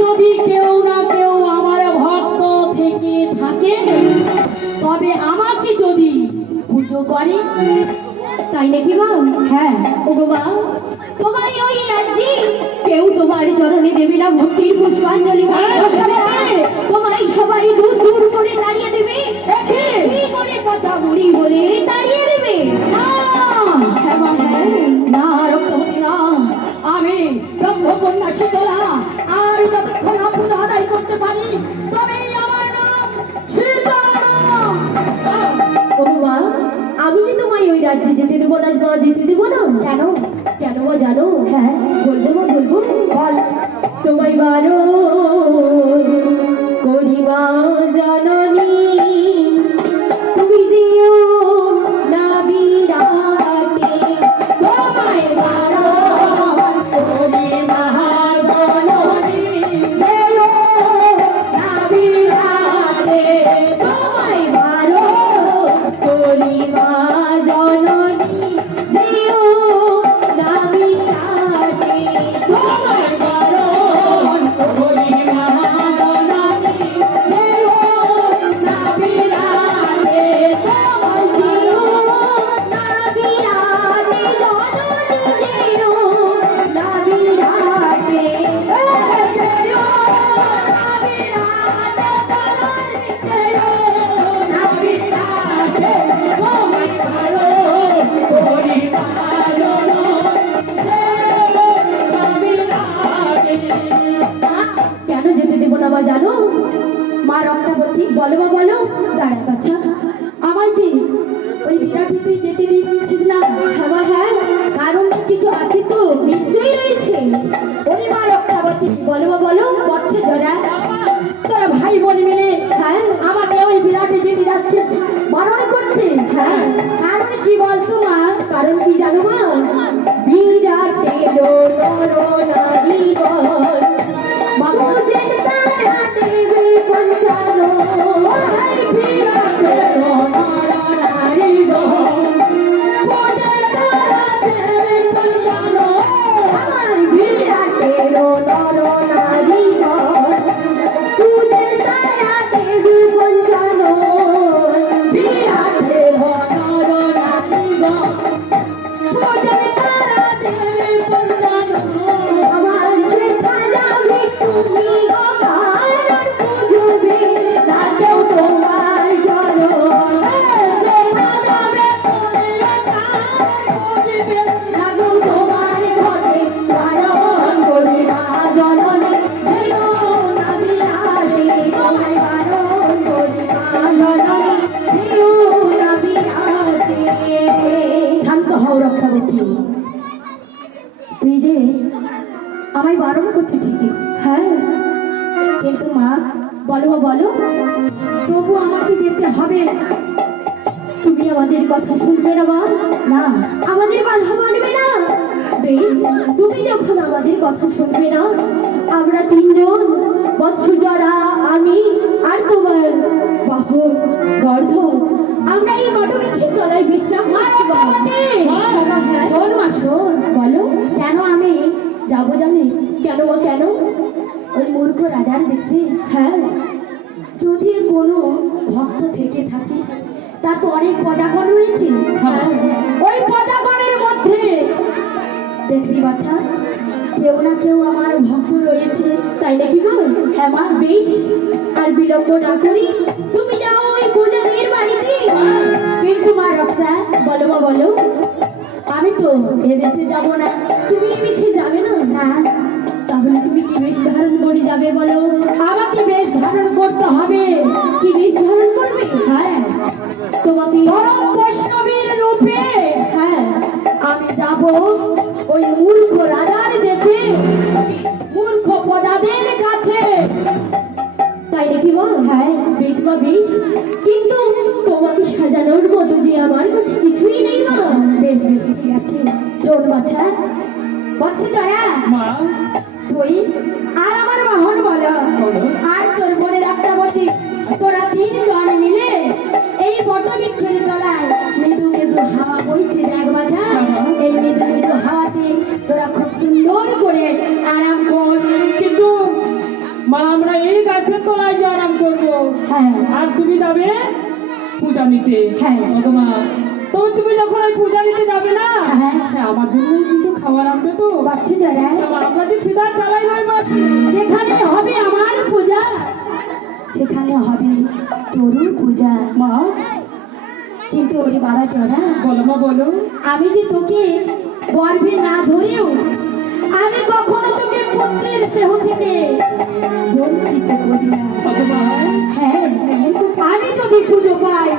যদি কেউ না কেউ আমার ভক্ত থেকে থাকে, তবে আমাকে যদি পুজো করে, তাই নাকি মা? হ্যাঁ ওগো মা, তোমার ওই রাজ্যে কেউ তোমার চরণে দেবে না ভক্তির পুষ্পাঞ্জলি, তোমার সবাই দূর দূর করে দাঁড়িয়ে দেবে, করে কথা বুড়ি বলে দাঁড়িয়ে দেবে। না রক্তবতী না, আমি ব্রহ্মকন্যা শীতলা, আর যতক্ষণ পুজো আদায় করতে পারি তবেই আমার নাম শীতলা। আমি যে তোমায় ওই রাজ্যে যেতে দেবো না, যেতে দেবো না। কেন? কেন জানো? হ্যাঁ বলবো বলবো, বল। তোমায় বারো করিবা জননী, তুমি দিও না বিরাটে, তোমায় বারো করিবা জননী, দিও না বিরাটে, তোমায় বারো করিবা জননী, দিও না বিরাটে, তোমায় বারো করিবা জননী, দিও না বিরাটে, তোমায় দিও না বিরাটে, জননী দিও না বিরাটে, দিও না বিরাটে, জননী কেন যেতে দেবো না জানো মা রক্তাবতী? বলো মা বলো। দাঁড়া বাচ্চা, আমায় যে ওই বিরাটি তুই যেতে দিচ্ছিস না? হ্যাঁ হ্যাঁ, কারণ কিছু আছে তো? নিশ্চয়ই রয়েছে। ওই মা রক্তাবতী বলো মা বলো। বচ্ছে তোরা তোরা ভাই বোন মিলে হ্যাঁ আমাকে ওই বিরাটে যেতে যাচ্ছে বারণ করছে। হ্যাঁ কারণ কি বলতো মা? কারণ কি জানো মা? বিরাটে নারী বল মাহুদের তারা দেবে পঞ্চানো, বিরাটে নারী বল মাহুদের তারা দেবে পঞ্চানো, আমার বিরাটে নারী বল তুদের তারা দেবে পঞ্চানো, বিরাটে নারী বল তুদের তারা দেবে পঞ্চানো, আমার শেখা যাবে তুমি আমার পুজোবে, না কেউ তোমার জন্য শেখা যাবে তুমি পুজবে, না কেউ তোমার ঘরে পালন করিবা জননী, দিও না বিরাটে, তোমায় পালন করিবা জননী, দিও না বিরাটে। শান্ত হও রক্তাবতী, তুই যে আমায় বারণ করছি ঠিকই, হ্যাঁ কিন্তু মা বলো বলো, তবু আমাকে যেতে হবে। তুমি আমাদের কথা শুনবে না মা? না আমাদের বাধা মানবে না? বেশ, তুমি যখন আমাদের কথা শুনবে না, আমরা তিনজন বৎসজরা, আমি আর তোমার বাহন গর্ধ, আমরা এই বটবৃক্ষের তলায় বিশ্রাম করছি। শোন মা শোন, বলো কেন আমি যাবো জানি? কেন মা কেন? ওই মূর্খ রাজার দেখছি। হ্যাঁ যদি কোনো ভক্ত থেকে থাকে, তার তো অনেক পদাগণ রয়েছে। ওই পদাগণের মধ্যে দেখবি বাচ্চা কেউ না কেউ আমার ভক্ত রয়েছে, তাই নাকি বল? হ্যাঁ মা বেশ, আর বিলম্ব না করি তুমি যাও ওই পূজারীর বাড়িতে। কিন্তু মা রক্ষা বলো মা বলো, আমি তো এদেশে যাবো না, তুমি এদেশে যাবে না? না তাহলে তুমি কি বেশ ধারণ করে যাবে বলো? আমাকে বেশ ধারণ করতে হবে। কি বেশ ধারণ করবে? হ্যাঁ তোমাকে পরম বৈষ্ণবীর রূপে। হ্যাঁ আমি যাব ওই মূর্খ রাজার দেশে, মূর্খ পদাদের কাছে, তাই নাকি বল? হ্যাঁ বেশ বা বেশ, কিন্তু তোমাকে সাজানোর মতো যে আমার কাছে কিছুই নেই মা। বেশ বেশ ঠিক আছে, চোর বাচ্চা বলছি তোরা তুই আর আমার বাহন বলো, আর তোর বোনের একটা বলছি, তোরা তিনজন মিলে এই বটবৃক্ষের তলায় মৃদু মৃদু হাওয়া বইছে দেখ বাছা, এই মৃদু মৃদু হাওয়াতে তোরা খুব সুন্দর করে আরাম কর। কিন্তু গাছের তলায় গিয়ে আরাম করবো। হ্যাঁ আর তুমি যাবে পূজা নিতে। হ্যাঁ। ভগবান, তবে তুমি যখন ওই পূজা নিতে যাবে না, হ্যাঁ। হ্যাঁ, আমার জন্য কিন্তু খাবার আনবে তো। বাচ্চা যারা আমরা যে ফিদার চালাই নয় মাসে, যেখানে হবে আমার পূজা সেখানে হবে তোরও পূজা। মা কিন্তু ওরে বাবা জরা, বলো মা বলো। আমি যে তোকে গর্ভে না ধরেও আমি কখনো তোকে পুত্রের সেহ থেকে বঞ্চিত করি না। ভগবান, হ্যাঁ, আমি যদি পুজো পাই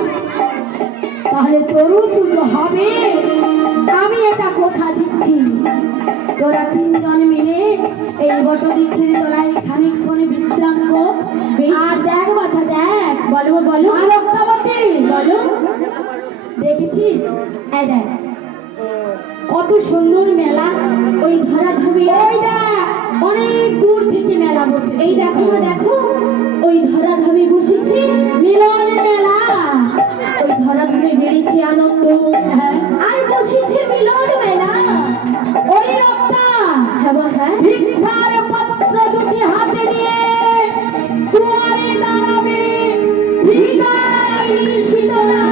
তাহলে তোরও পুজো হবে। আমি এটা কথা দিচ্ছি। তোরা তিনজন মিলে এই বসতির তোরাই খানিকক্ষণে বিশ্রাম কর। আর দেখ বাছা দেখ, বলো বলো রক্তাবতী বলো, দেখেছিস এই দেখ কত সুন্দর মেলা, ওই ধরাধামে ওই দেখ অনেক দূর থেকে মেলা বসে। এই দেখো না দেখো, ওই ধরাধামে বসেছে মিলন মেলা। ওই ধরাধামে বেড়েছে আনন্দ, হ্যাঁ, আর বসেছে মিলন মেলা। ওই রক্তা হ্যাঁ ভিক্ষার পাত্র দুটি হাতে নিয়ে দুয়ারে দাঁড়াবে ভিখারি শীতলা।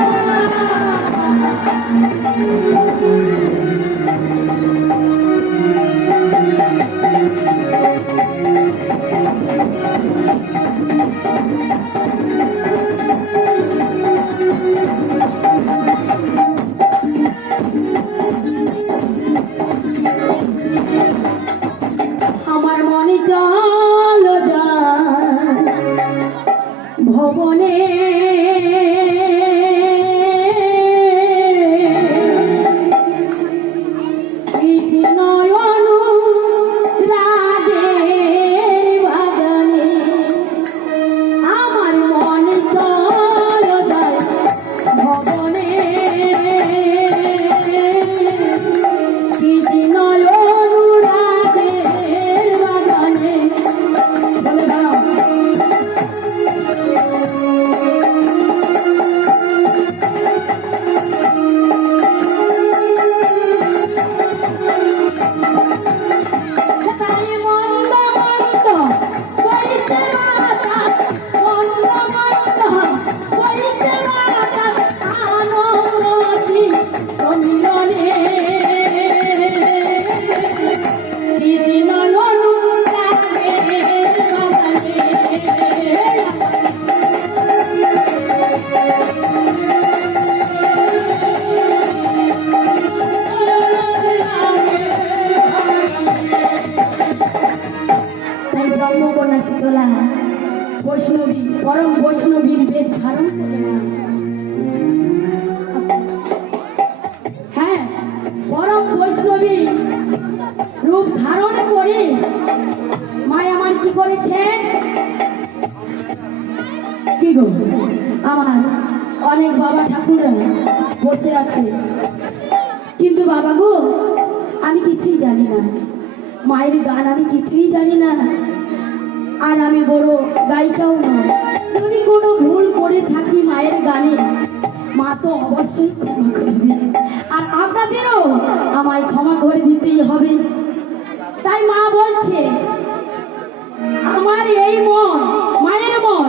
আমার মনে চল ভবনে নয়ন রাগের বাগানে। আমার মনে চল ভবনে নয়ন রাগের বাগানে। বলে দাও শীতলা বৈষ্ণবী পরম বৈষ্ণবীর বেশ ধারণ করে মা। হ্যাঁ, পরম বৈষ্ণবী রূপ ধারণ করে মায় আমার কি করেছে? কি গো, আমার অনেক বাবা ঠাকুররা বসে আছে, কিন্তু বাবা গো আমি কিছুই জানি না, মায়ের গান আমি কিছুই জানি না, আর আমি বড় গায়িকাও না। যদি কোনো ভুল করে থাকি মায়ের গানে, মা তো অবশ্যই ক্ষমা করবে, আর আপনাদেরও আমায় ক্ষমা করে দিতেই হবে। তাই মা বলছে আমার এই মন, মায়ের মন,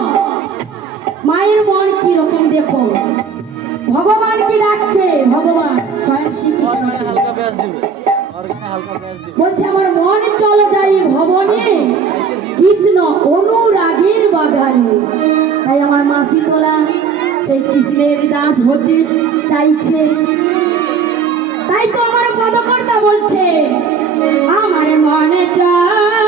মায়ের মন কি রকম দেখো, ভগবান কি ডাকছে, ভগবান স্বয়ং শ্রীকৃষ্ণ বলছে আমার মন চলে যাই ভবনে কৃষ্ণ অনুরাগীর বাগানে। তাই আমার মা শীতলা সেই কৃষ্ণের দাস হতে চাইছে। তাই তো আমার পদকর্তা বলছে আমার মনে চায়